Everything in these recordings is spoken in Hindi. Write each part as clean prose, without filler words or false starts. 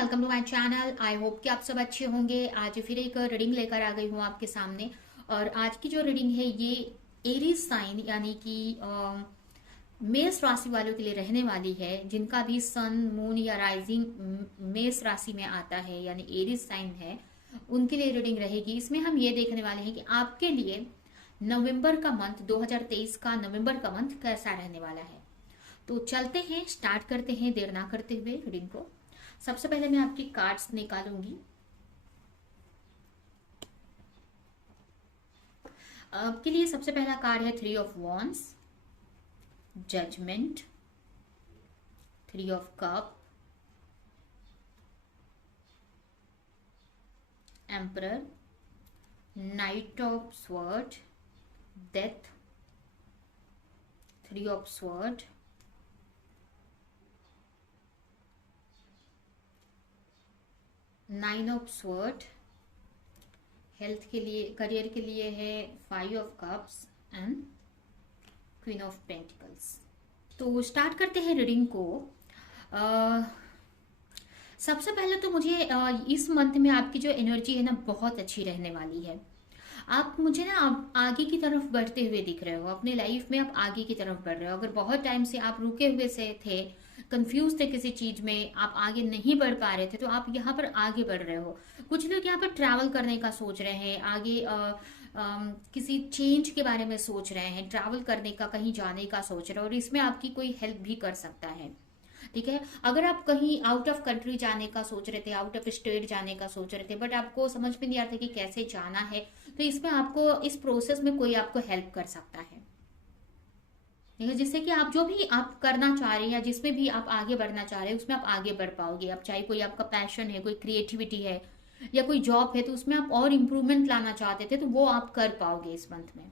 Welcome to my channel. I hope कि आप सब अच्छे होंगे। आज फिर एक रीडिंग लेकर आ गई हूँ आपके सामने। और आज की जो रीडिंग है ये एरीज साइन यानी कि मेष राशि वालों के लिए रहने वाली है, जिनका भी सन मून या राइजिंग मेष राशि में आता है यानी एरीज साइन है, उनके लिए रीडिंग रहेगी। इसमें हम ये देखने वाले हैं कि आपके लिए नवंबर का मंथ 2023 का नवंबर का मंथ कैसा रहने वाला है। तो चलते हैं, स्टार्ट करते हैं देर ना करते हुए रीडिंग को। सबसे पहले मैं आपकी कार्ड्स निकालूंगी। आपके लिए सबसे पहला कार्ड है 3 of wands, judgement, 3 of cup, emperor, knight of sword, death, 3 of sword, nine of sword. Health के लिए, करियर के लिए है 5 of cups and queen of pentacles. तो स्टार्ट करते हैं रीडिंग को। सबसे पहले तो मुझे इस मंथ में आपकी जो एनर्जी है ना बहुत अच्छी रहने वाली है। आप मुझे ना आप आगे की तरफ बढ़ते हुए दिख रहे हो, अपने लाइफ में आप आगे की तरफ बढ़ रहे हो। अगर बहुत टाइम से आप रुके हुए से थे, कंफ्यूज थे किसी चीज में, आप आगे नहीं बढ़ पा रहे थे, तो आप यहाँ पर आगे बढ़ रहे हो। कुछ लोग यहाँ पर ट्रैवल करने का सोच रहे हैं, आगे किसी चेंज के बारे में सोच रहे हैं, ट्रैवल करने का, कहीं जाने का सोच रहे हो, और इसमें आपकी कोई हेल्प भी कर सकता है। ठीक है, अगर आप कहीं आउट ऑफ कंट्री जाने का सोच रहे थे, आउट ऑफ स्टेट जाने का सोच रहे थे, बट आपको समझ में नहीं आ रहा था कि कैसे जाना है, तो इसमें आपको इस प्रोसेस में कोई आपको हेल्प कर सकता है। ठीक है, जिससे कि आप जो भी आप करना चाह रहे हैं या जिसमें भी आप आगे बढ़ना चाह रहे हैं उसमें आप आगे बढ़ पाओगे। आप चाहे कोई आपका पैशन है, कोई क्रिएटिविटी है या कोई जॉब है, तो उसमें आप और इम्प्रूवमेंट लाना चाहते थे तो वो आप कर पाओगे इस मंथ में।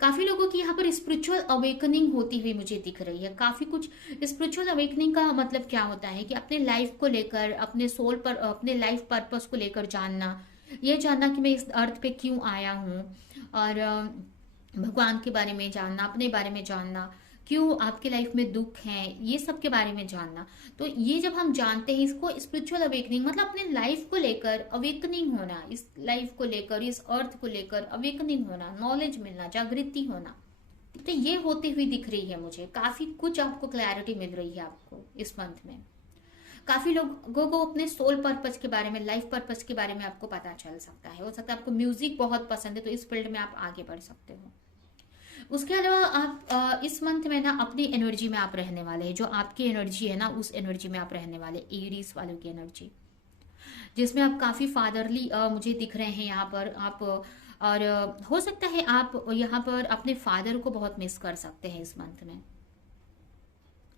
काफी लोगों की यहाँ पर स्पिरिचुअल अवेकनिंग होती हुई मुझे दिख रही है। काफी कुछ स्पिरिचुअल अवेकनिंग का मतलब क्या होता है कि अपने लाइफ को लेकर, अपने सोल पर, अपने लाइफ पर्पस को लेकर जानना, ये जानना कि मैं इस अर्थ पे क्यों आया हूँ, और भगवान के बारे में जानना, अपने बारे में जानना, क्यों आपके लाइफ में दुख है, ये सब के बारे में जानना। तो ये जब हम जानते हैं इसको, स्पिरिचुअल अवेकनिंग मतलब अपने लाइफ को लेकर अवेकनिंग होना, इस लाइफ को लेकर, इस अर्थ को लेकर अवेकनिंग होना, नॉलेज मिलना, जागृति होना। तो ये होती हुई दिख रही है मुझे। काफी कुछ आपको क्लैरिटी मिल रही है आपको इस मंथ में। काफी लोगों को अपने सोल पर्पस के बारे में, लाइफ पर्पस के बारे में आपको पता चल सकता है। हो सकता है आपको म्यूजिक बहुत पसंद है, तो इस फील्ड में आप आगे बढ़ सकते हो। उसके अलावा आप इस मंथ में ना अपनी एनर्जी में आप रहने वाले हैं। जो आपकी एनर्जी है ना, उस एनर्जी में आप रहने वाले, एरीज वालों की एनर्जी, जिसमें आप काफी फादरली मुझे दिख रहे हैं यहाँ पर आप। और हो सकता है आप यहाँ पर अपने फादर को बहुत मिस कर सकते हैं इस मंथ में।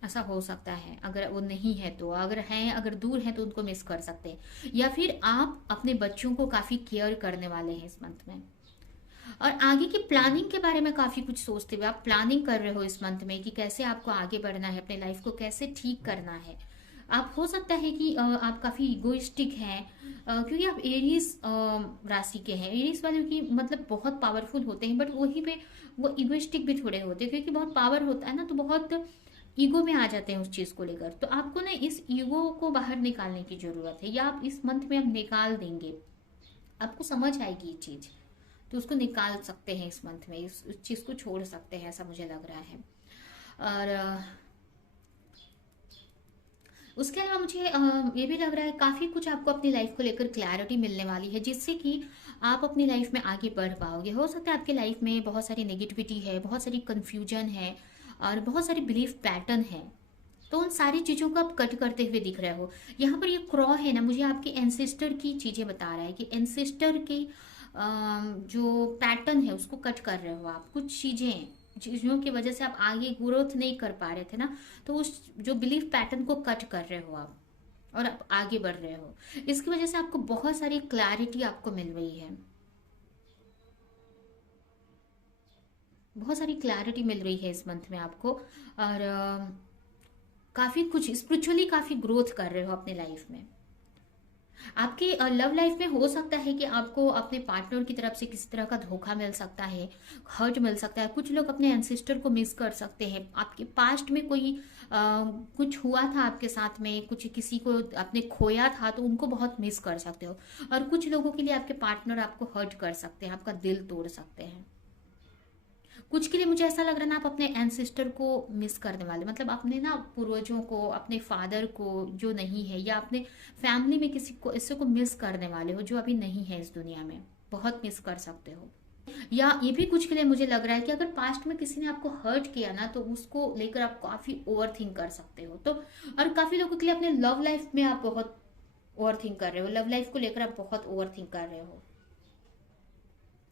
ऐसा हो सकता है, अगर वो नहीं है तो, अगर हैं, अगर दूर हैं तो उनको मिस कर सकते हैं। या फिर आप अपने बच्चों को काफी केयर करने वाले हैं इस मंथ में। और आगे की प्लानिंग के बारे में काफी कुछ सोचते हुए आप प्लानिंग कर रहे हो इस मंथ में कि कैसे आपको आगे बढ़ना है, अपने लाइफ को कैसे ठीक करना है। आप, हो सकता है कि आप काफी इगोइस्टिक हैं, क्योंकि आप एरीज राशि के हैं। एरीज वालों की मतलब बहुत पावरफुल होते हैं, बट वही पे वो इगोइस्टिक भी थोड़े होते हैं, क्योंकि बहुत पावर होता है ना, तो बहुत ईगो में आ जाते हैं उस चीज को लेकर। तो आपको ना इस ईगो को बाहर निकालने की जरूरत है, या आप इस मंथ में आप निकाल देंगे, आपको समझ आएगी ये चीज, तो उसको निकाल सकते हैं इस मंथ में, इस चीज को छोड़ सकते हैं, ऐसा मुझे लग रहा है। और उसके अलावा मुझे ये भी लग रहा है काफी कुछ आपको अपनी लाइफ को लेकर क्लैरिटी मिलने वाली है, जिससे कि आप अपनी लाइफ में आगे बढ़ पाओगे। हो सकता है आपके लाइफ में बहुत सारी नेगेटिविटी है, बहुत सारी कंफ्यूजन है, और बहुत सारी बिलीफ पैटर्न है, तो उन सारी चीजों को आप कट करते हुए दिख रहे हो। यहाँ पर ये क्रॉ है ना, मुझे आपके एंसेस्टर की चीजें बता रहा है कि एंसेस्टर की जो पैटर्न है उसको कट कर रहे हो आप। कुछ चीजें चीजों की वजह से आप आगे ग्रोथ नहीं कर पा रहे थे ना, तो उस जो बिलीफ पैटर्न को कट कर रहे हो आप, और आप आगे बढ़ रहे हो। इसकी वजह से आपको बहुत सारी क्लैरिटी आपको मिल रही है, बहुत सारी क्लैरिटी मिल रही है इस मंथ में आपको। और काफी कुछ स्पिरिचुअली काफी ग्रोथ कर रहे हो अपने लाइफ में। आपके लव लाइफ में हो सकता है कि आपको अपने पार्टनर की तरफ से किसी तरह का धोखा मिल सकता है, हर्ट मिल सकता है। कुछ लोग अपने एंसेस्टर को मिस कर सकते हैं। आपके पास्ट में कोई कुछ हुआ था आपके साथ में, कुछ किसी को आपने खोया था तो उनको बहुत मिस कर सकते हो। और कुछ लोगों के लिए आपके पार्टनर आपको हर्ट कर सकते हैं, आपका दिल तोड़ सकते हैं। कुछ के लिए मुझे ऐसा लग रहा है ना, आप अपने एंसेस्टर को मिस करने वाले, मतलब अपने ना पूर्वजों को, अपने फादर को जो नहीं है, या अपने फैमिली में किसी को इससे को मिस करने वाले हो जो अभी नहीं है इस दुनिया में, बहुत मिस कर सकते हो। या ये भी कुछ के लिए मुझे लग रहा है कि अगर पास्ट में किसी ने आपको हर्ट किया ना, तो उसको लेकर आप काफी ओवर थिंक कर सकते हो। तो और काफी लोगों के लिए अपने लव लाइफ में आप बहुत ओवर थिंक कर रहे हो, लव लाइफ को लेकर आप बहुत ओवर थिंक कर रहे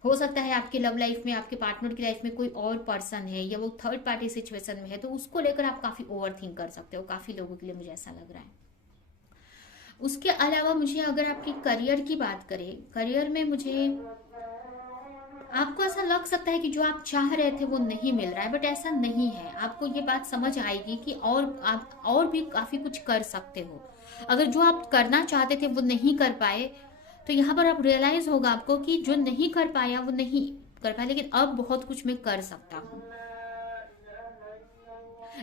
हो सकता है आपकी लव लाइफ में, आपके पार्टनर की लाइफ में कोई और पर्सन है, या वो थर्ड पार्टी सिचुएशन में है, तो उसको लेकर आप काफी ओवर थिंक कर सकते हो, काफी लोगों के लिए मुझे ऐसा लग रहा है। उसके अलावा मुझे, अगर आपकी करियर की बात करें, करियर में मुझे आपको ऐसा लग सकता है कि जो आप चाह रहे थे वो नहीं मिल रहा है, बट ऐसा नहीं है। आपको ये बात समझ आएगी कि और आप और भी काफी कुछ कर सकते हो। अगर जो आप करना चाहते थे वो नहीं कर पाए, तो यहाँ पर आप रियलाइज होगा आपको कि जो नहीं कर पाया वो नहीं कर पाया, लेकिन अब बहुत कुछ मैं कर सकता हूँ।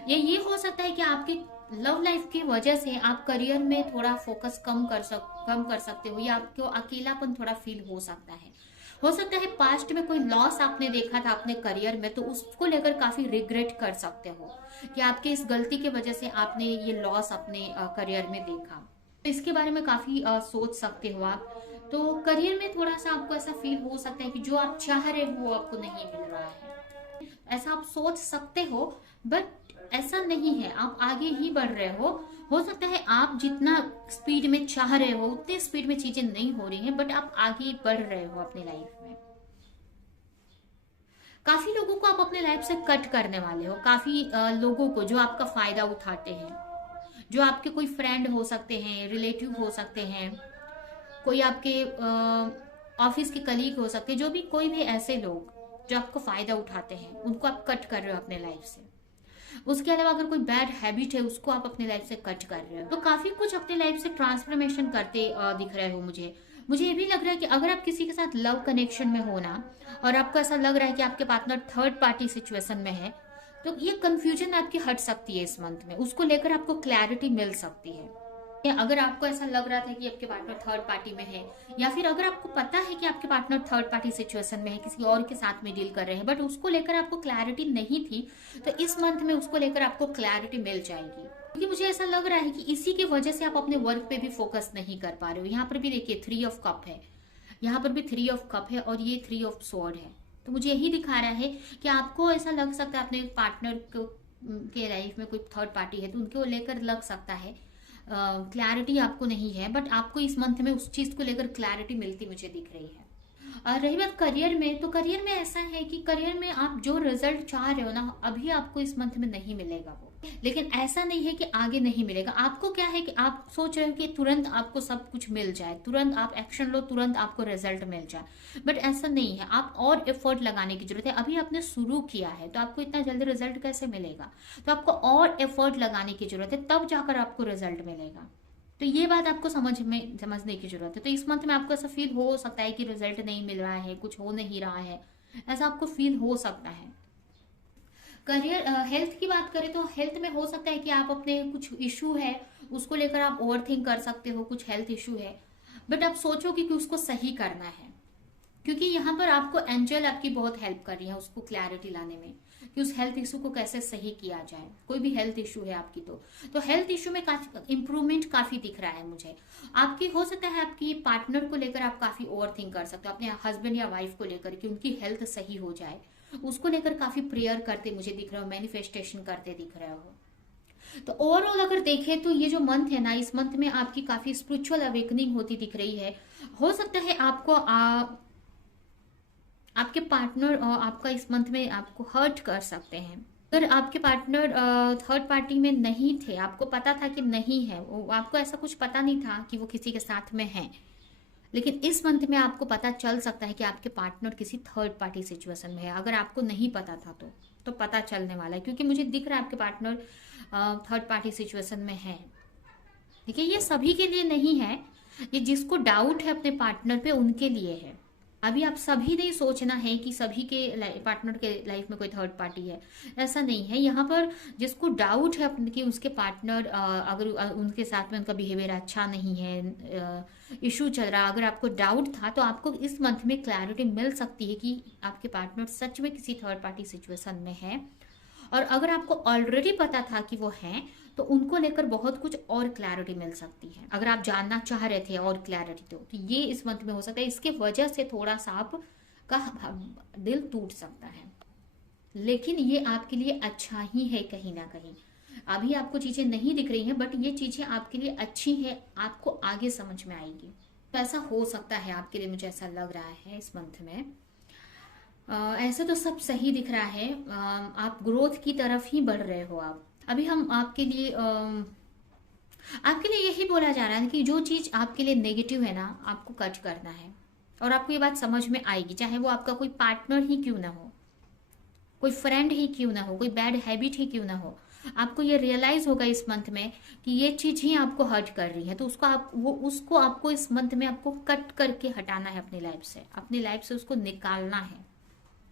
ये हो सकता है कि आपके लव लाइफ की वजह से आप करियर में थोड़ा फोकस कम कर सकते हो, या आपको अकेलापन थोड़ा फील हो सकता है। हो सकता है पास्ट में कोई लॉस आपने देखा था अपने करियर में, तो उसको लेकर काफी रिग्रेट कर सकते हो कि आपके इस गलती की वजह से आपने ये लॉस अपने करियर में देखा। तो इसके बारे में काफी सोच सकते हो आप। तो करियर में थोड़ा सा आपको ऐसा फील हो सकता है कि जो आप चाह रहे हो वो आपको नहीं मिल रहा है, ऐसा आप सोच सकते हो। बट ऐसा नहीं है, आप आगे ही बढ़ रहे हो सकता है आप जितना स्पीड में चाह रहे हो उतने स्पीड में चीजें नहीं हो रही हैं, बट आप आगे बढ़ रहे हो अपनी लाइफ में। काफी लोगों को आप अपने लाइफ से कट करने वाले हो, काफी लोगों को जो आपका फायदा उठाते हैं, जो आपके कोई फ्रेंड हो सकते हैं, रिलेटिव हो सकते हैं, कोई आपके ऑफिस के कलीग हो सकते हैं, जो भी कोई भी ऐसे लोग जो आपको फायदा उठाते हैं, उनको आप कट कर रहे हो अपने लाइफ से। उसके अलावा अगर कोई बैड हैबिट है उसको आप अपने लाइफ से कट कर रहे हो। तो काफी कुछ अपने लाइफ से ट्रांसफॉर्मेशन करते दिख रहे हो मुझे ये भी लग रहा है कि अगर आप किसी के साथ लव कनेक्शन में हो ना, और आपको ऐसा लग रहा है कि आपके पार्टनर थर्ड पार्टी सिचुएशन में है, तो ये कंफ्यूजन आपकी हट सकती है इस मंथ में, उसको लेकर आपको क्लैरिटी मिल सकती है। या अगर आपको ऐसा लग रहा था कि आपके पार्टनर थर्ड पार्टी में है, या फिर अगर आपको पता है कि आपके पार्टनर थर्ड पार्टी सिचुएशन में है, किसी और के साथ में डील कर रहे हैं, बट उसको लेकर आपको क्लैरिटी नहीं थी, तो इस मंथ में उसको लेकर आपको क्लैरिटी मिल जाएगी। क्योंकि मुझे ऐसा लग रहा है कि इसी की वजह से आप अपने वर्क पे भी फोकस नहीं कर पा रहे हो। यहाँ पर भी देखिए 3 ऑफ कप है, यहाँ पर भी 3 ऑफ कप है, और ये 3 ऑफ स्वॉर्ड है। तो मुझे यही दिखा रहा है कि आपको ऐसा लग सकता है अपने पार्टनर को के लाइफ में कोई थर्ड पार्टी है, तो उनको लेकर लग सकता है क्लैरिटी आपको नहीं है, बट आपको इस मंथ में उस चीज को लेकर क्लैरिटी मिलती मुझे दिख रही है। और रही बात करियर में, तो करियर में ऐसा है कि करियर में आप जो रिजल्ट चाह रहे हो ना, अभी आपको इस मंथ में नहीं मिलेगा वो, लेकिन ऐसा नहीं है कि आगे नहीं मिलेगा। आपको क्या है कि आप सोच रहे हो कि तुरंत आपको सब कुछ मिल जाए, तुरंत आप एक्शन लो, तुरंत आपको रिजल्ट मिल जाए, बट ऐसा नहीं है। आप और एफर्ट लगाने की जरूरत है। अभी आपने शुरू किया है तो आपको इतना जल्दी रिजल्ट कैसे मिलेगा, तो आपको और एफर्ट लगाने की जरूरत है, तब जाकर आपको रिजल्ट मिलेगा। तो ये बात आपको समझने की जरूरत है। तो इस मंथ में आपको ऐसा फील हो सकता है कि रिजल्ट नहीं मिल रहा है, कुछ हो नहीं रहा है, ऐसा आपको फील हो सकता है। करियर हेल्थ की बात करें तो हेल्थ में हो सकता है कि आप अपने कुछ इशू है उसको लेकर आप ओवर थिंक कर सकते हो, कुछ हेल्थ इशू है, बट आप सोचोगे कि उसको सही करना है, क्योंकि यहाँ पर आपको एंजल आपकी बहुत हेल्प कर रही है उसको क्लैरिटी लाने में कि उस हेल्थ इशू को कैसे सही किया जाए। कोई भी हेल्थ इशू है आपकी, तो हेल्थ इशू में इंप्रूवमेंट काफी दिख रहा है मुझे। आपकी हो सकता है आपकी पार्टनर को लेकर आप काफी ओवर थिंक कर सकते हो, अपने हस्बैंड या वाइफ को लेकर कि उनकी हेल्थ सही हो जाए, उसको लेकर काफी प्रेयर करते मुझे दिख रहे हो, मैनिफेस्टेशन करते दिख रहे हो। तो ओवरऑल अगर देखें तो ये जो मंथ है ना, इस मंथ में आपकी काफी स्पिरिचुअल अवेकनिंग होती दिख रही है। हो सकता है आपको आपके पार्टनर आपका इस मंथ में आपको हर्ट कर सकते हैं। अगर आपके पार्टनर थर्ड पार्टी में नहीं थे, आपको पता था कि नहीं है वो, आपको ऐसा कुछ पता नहीं था कि वो किसी के साथ में है, लेकिन इस मंथ में आपको पता चल सकता है कि आपके पार्टनर किसी थर्ड पार्टी सिचुएशन में है। अगर आपको नहीं पता था तो पता चलने वाला है, क्योंकि मुझे दिख रहा है आपके पार्टनर थर्ड पार्टी सिचुएशन में है। देखिए ये सभी के लिए नहीं है, ये जिसको डाउट है अपने पार्टनर पे उनके लिए है। अभी आप सभी नहीं सोचना है कि सभी के पार्टनर के लाइफ में कोई थर्ड पार्टी है, ऐसा नहीं है। यहाँ पर जिसको डाउट है अपने कि उसके पार्टनर अगर उनके साथ में उनका बिहेवियर अच्छा नहीं है, इशू चल रहा, अगर आपको डाउट था तो आपको इस मंथ में क्लैरिटी मिल सकती है कि आपके पार्टनर सच में किसी थर्ड पार्टी सिचुएशन में है। और अगर आपको ऑलरेडी पता था कि वो हैं, तो उनको लेकर बहुत कुछ और क्लैरिटी मिल सकती है। अगर आप जानना चाह रहे थे और क्लैरिटी तो ये इस मंथ में हो सकता है। इसके वजह से थोड़ा सा आपका दिल टूट सकता है, लेकिन ये आपके लिए अच्छा ही है कहीं ना कहीं। अभी आपको चीजें नहीं दिख रही हैं, बट ये चीजें आपके लिए अच्छी है, आपको आगे समझ में आएगी। तो ऐसा हो सकता है आपके लिए, मुझे ऐसा लग रहा है इस मंथ में। ऐसे तो सब सही दिख रहा है, आप ग्रोथ की तरफ ही बढ़ रहे हो। आप अभी हम आपके लिए यही बोला जा रहा है कि जो चीज आपके लिए नेगेटिव है ना, आपको कट करना है। और आपको ये बात समझ में आएगी, चाहे वो आपका कोई पार्टनर ही क्यों ना हो, कोई फ्रेंड ही क्यों ना हो, कोई बैड हैबिट ही क्यों ना हो, आपको ये रियलाइज होगा इस मंथ में कि ये चीज ही आपको हर्ट कर रही है। तो उसको आपको इस मंथ में आपको कट करके हटाना है अपनी लाइफ से उसको निकालना है।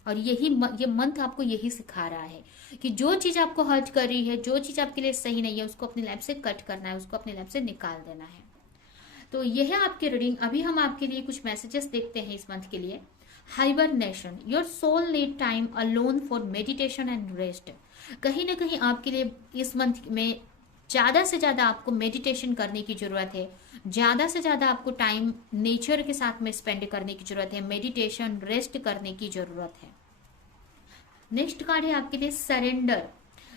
और ये मंथ आपको यही सिखा रहा है कि जो चीज आपको हर्ट कर रही है, जो चीज आपके लिए सही नहीं है, उसको अपनी लाइफ से कट करना है, उसको अपनी लाइफ से निकाल देना है। तो यह है आपकी रीडिंग। अभी हम आपके लिए कुछ मैसेजेस देखते हैं इस मंथ के लिए। Hibernation, your soul need time alone for meditation and rest. कहीं ना कहीं आपके लिए इस मंथ में ज्यादा से ज्यादा आपको मेडिटेशन करने की जरूरत है, ज्यादा से ज्यादा आपको टाइम नेचर के साथ में स्पेंड करने की जरूरत है, मेडिटेशन रेस्ट करने की जरूरत है। नेक्स्ट कार्ड है आपके लिए surrender,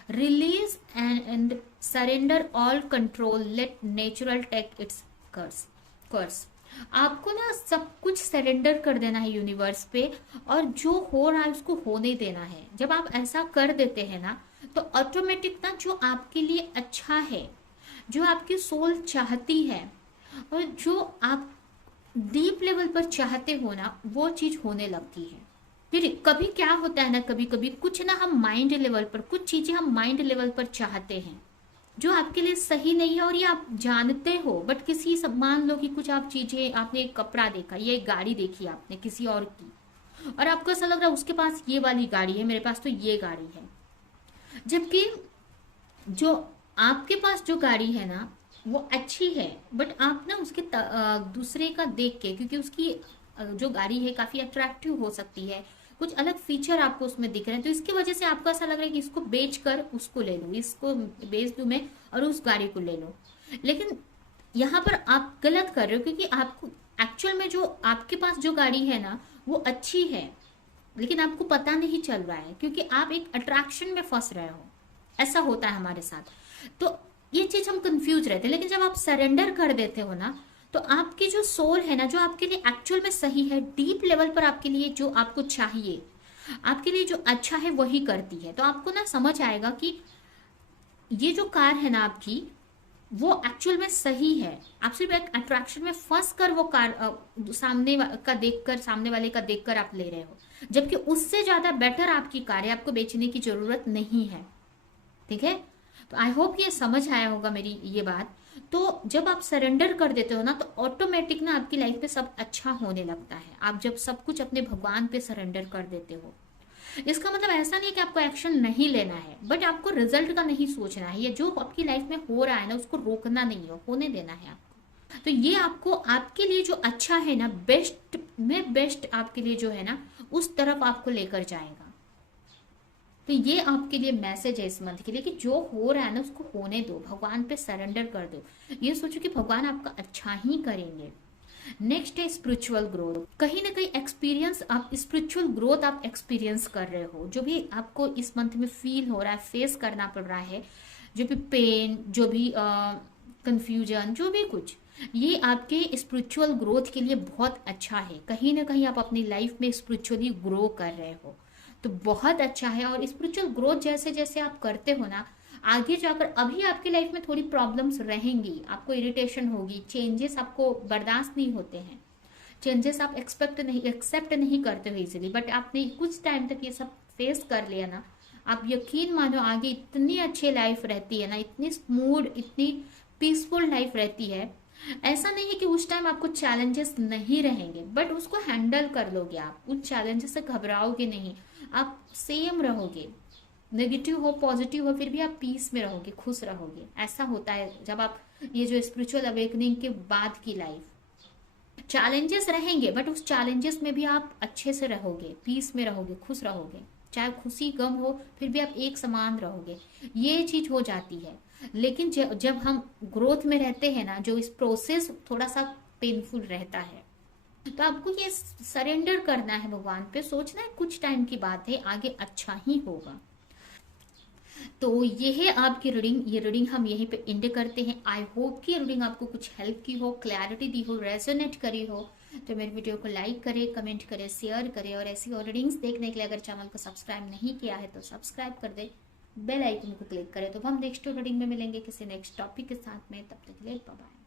release and surrender all control, let natural take its course. आपको ना सब कुछ सरेंडर कर देना है यूनिवर्स पे, और जो हो रहा है उसको होने देना है। जब आप ऐसा कर देते हैं ना, तो ऑटोमेटिक ना जो आपके लिए अच्छा है, जो आपकी सोल चाहती है, और जो आप डीप लेवल पर चाहते हो ना, वो चीज होने लगती है। फिर कभी क्या होता है ना, कभी कभी कुछ ना हम माइंड लेवल पर, कुछ चीजें हम माइंड लेवल पर चाहते हैं जो आपके लिए सही नहीं है, और ये आप जानते हो। बट किसी सब, मान लो कि कुछ आप चीजें, आपने एक कपड़ा देखा या एक गाड़ी देखी आपने किसी और की, और आपको ऐसा लग रहा है उसके पास ये वाली गाड़ी है, मेरे पास तो ये गाड़ी है। जबकि जो आपके पास जो गाड़ी है ना, वो अच्छी है, बट आप ना उसके दूसरे का देख के, क्योंकि उसकी जो गाड़ी है काफी अट्रैक्टिव हो सकती है, कुछ अलग फीचर आपको उसमें दिख रहे हैं, तो इसकी वजह से आपको ऐसा लग रहा है कि इसको बेच कर उसको ले लूं, इसको बेच दूं मैं और उस गाड़ी को ले लूं। लेकिन यहाँ पर आप गलत कर रहे हो, क्योंकि आपको एक्चुअल में जो आपके पास जो गाड़ी है ना, वो अच्छी है, लेकिन आपको पता नहीं चल रहा है, क्योंकि आप एक अट्रैक्शन में फंस रहे हो। ऐसा होता है हमारे साथ। तो ये चीज हम कंफ्यूज रहते हैं। लेकिन जब आप सरेंडर कर देते हो ना, तो आपकी जो सोल है ना, जो आपके लिए एक्चुअल में सही है, डीप लेवल पर आपके लिए जो आपको चाहिए, आपके लिए जो अच्छा है, वही करती है। तो आपको ना समझ आएगा कि ये जो कार है ना आपकी, वो एक्चुअल में सही है। आप सिर्फ एक अट्रैक्शन में फंस कर वो कार सामने वाले का देखकर आप ले रहे हो, जबकि उससे ज्यादा बेटर आपकी कार है, आपको बेचने की जरूरत नहीं है। ठीक है, तो आई होप ये समझ आया होगा मेरी ये बात। तो जब आप सरेंडर कर देते हो ना, तो ऑटोमेटिक ना आपकी लाइफ में सब अच्छा होने लगता है। आप जब सब कुछ अपने भगवान पे सरेंडर कर देते हो, इसका मतलब ऐसा नहीं कि आपको एक्शन नहीं लेना है, बट आपको रिजल्ट का नहीं सोचना है। ये जो आपकी लाइफ में हो रहा है ना, उसको रोकना नहीं है, होने देना है आपको। तो ये आपको आपके लिए जो अच्छा है ना, बेस्ट में बेस्ट आपके लिए जो है ना, उस तरफ आपको लेकर जाएगा। तो ये आपके लिए मैसेज है इस मंथ के लिए कि जो हो रहा है ना, उसको होने दो, भगवान पे सरेंडर कर दो। ये सोचो कि भगवान आपका अच्छा ही करेंगे। नेक्स्ट है स्पिरिचुअल ग्रोथ। कहीं ना कहीं एक्सपीरियंस, आप स्पिरिचुअल ग्रोथ आप एक्सपीरियंस कर रहे हो। जो भी आपको इस मंथ में फील हो रहा है, फेस करना पड़ रहा है, जो भी पेन, जो भी कंफ्यूजन, जो भी कुछ, ये आपके स्पिरिचुअल ग्रोथ के लिए बहुत अच्छा है। कहीं ना कहीं आप अपनी लाइफ में स्पिरिचुअली ग्रो कर रहे हो, तो बहुत अच्छा है। और स्पिरिचुअल ग्रोथ जैसे जैसे आप करते हो ना, आगे जाकर, अभी आपकी लाइफ में थोड़ी प्रॉब्लम्स रहेंगी, आपको इरिटेशन होगी, चेंजेस आपको बर्दाश्त नहीं होते हैं, चेंजेस आप एक्सेप्ट नहीं करते हो इजीली, बट आपने कुछ टाइम तक ये सब फेस कर लिया ना, आप यकीन मानो आगे इतनी अच्छी लाइफ रहती है ना, इतनी स्मूथ, इतनी पीसफुल लाइफ रहती है ऐसा नहीं है कि उस टाइम आपको चैलेंजेस नहीं रहेंगे, बट उसको हैंडल कर लोगे आप, उन चैलेंजेस से घबराओगे नहीं, आप सेम रहोगे, नेगेटिव हो पॉजिटिव हो फिर भी आप पीस में रहोगे, खुश रहोगे। ऐसा होता है जब आप, ये जो स्पिरिचुअल अवेकनिंग के बाद की लाइफ, चैलेंजेस रहेंगे बट उस चैलेंजेस में भी आप अच्छे से रहोगे, पीस में रहोगे, खुश रहोगे, चाहे खुशी गम हो फिर भी आप एक समान रहोगे, ये चीज हो जाती है। लेकिन जब हम ग्रोथ में रहते हैं ना, जो इस प्रोसेस थोड़ा सा पेनफुल रहता है, तो आपको ये सरेंडर करना है भगवान पे, सोचना है कुछ टाइम की बात है, आगे अच्छा ही होगा। तो ये है आपकी रीडिंग, ये रीडिंग हम यहीं पे एंड करते हैं। आई होप कि रीडिंग आपको कुछ हेल्प की हो, क्लैरिटी दी हो, रेजोनेट करी हो। तो मेरे वीडियो को लाइक करें, कमेंट करें, शेयर करें, और ऐसी और रीडिंग्स देखने के लिए अगर चैनल को सब्सक्राइब नहीं किया है तो सब्सक्राइब कर दे, बेल आइकन को क्लिक करें। तो हम नेक्स्ट रीडिंग में मिलेंगे किसी नेक्स्ट टॉपिक के साथ में, तब तक के लिए बाय बाय।